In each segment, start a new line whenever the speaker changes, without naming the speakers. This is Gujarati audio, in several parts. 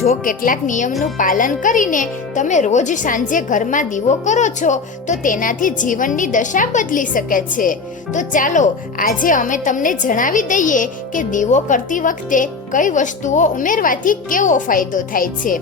જો કેટલાક નિયમનું પાલન કરીને તમે રોજ સાંજે ઘરમાં દીવો કરો છો, તો તેનાથી જીવનની દશા બદલી શકે છે. તો ચાલો, આજે અમે તમને જણાવી દઈએ કે દીવો કરતી વખતે કઈ વસ્તુઓ ઉમેરવાથી કેવો ફાયદો થાય છે.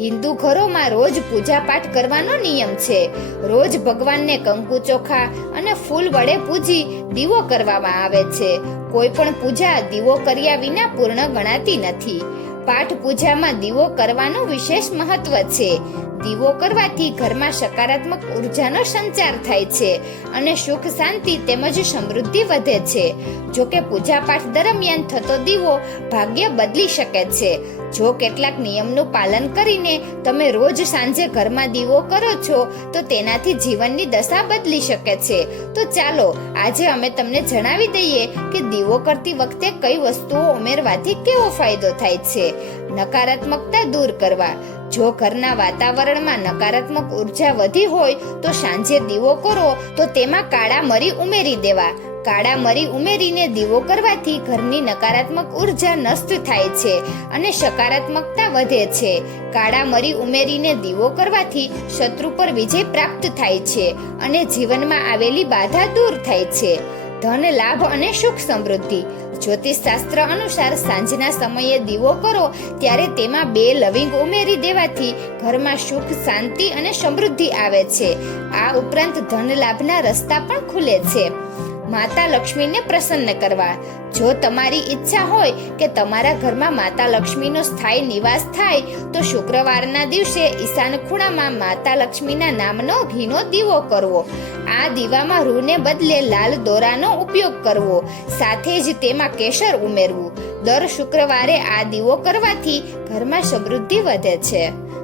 હિન્દુ ઘરોમાં રોજ પૂજા પાઠ કરવાનો નિયમ છે. રોજ ભગવાનને કંકુ ચોખા અને ફૂલ વડે પૂજી દીવો કરવામાં આવે છે. કોઈ પણ પૂજા દીવો કર્યા વિના પૂર્ણ ગણાતી નથી. પાઠ પૂજામાં દીવો કરવાનું વિશેષ મહત્વ છે. દીવો કરવાથી ઘરમાં સકારાત્મક ઉર્જાનો સંચાર થાય છે અને સુખ, શાંતિ તેમજ સમૃદ્ધિ વધે છે. જો કે પૂજા પાઠ દરમિયાન થતો દીવો ભાગ્ય બદલી શકે છે. જો કેટલાક નિયમનું પાલન કરીને તમે રોજ સાંજે ઘરમાં દીવો કરો છો, તો તેનાથી જીવનની દશા બદલી શકે છે. તો ચાલો, આજે અમે તમને જણાવી દઈએ કે દીવો કરતી વખતે કઈ વસ્તુઓ ઉમેરવાથી કેવો ફાયદો થાય છે? નકારાત્મકતા દૂર કરવા. જો ઘરના વાતાવરણમાં નકારાત્મક ઊર્જા વધી હોય, તો સાંજે દીવો કરો, તો તેમાં કાળા મરી ઉમેરી દેવા. કાળા મરી ઉમેરીને દીવો કરવાથી ઘરની નકારાત્મક ઊર્જા નષ્ટ થાય છે અને સકારાત્મકતા વધે છે. કાળા મરી ઉમેરીને દીવો કરવાથી શત્રુ પર વિજય પ્રાપ્ત થાય છે અને જીવનમાં આવેલી બાધા દૂર થાય છે. ધન, લાભ અને સુખ સમૃદ્ધિ. જ્યોતિષ શાસ્ત્ર અનુસાર સાંજના સમયે દીવો કરો, ત્યારે તેમાં બે લવિંગ ઉમેરી દેવાથી ઘરમાં સુખ, શાંતિ અને સમૃદ્ધિ આવે છે. આ ઉપરાંત ધન, લાભના રસ્તા પણ ખુલે છે. માતા લક્ષ્મીને પ્રસન્ન કરવા. જો તમારી ઈચ્છા હોય કે તમારા ઘરમાં માતા લક્ષ્મીનો સ્થાયી નિવાસ થાય, તો શુક્રવારના દિવસે ઈશાન ખૂણામાં માતા લક્ષ્મીના નામનો ઘીનો દીવો કરવો. આ દીવામાં રૂને બદલે લાલ દોરાનો ઉપયોગ કરવો, સાથે જ તેમાં કેસર ઉમેરવું. દર શુક્રવારે આ દીવો કરવાથી ઘરમાં સમૃદ્ધિ વધે છે.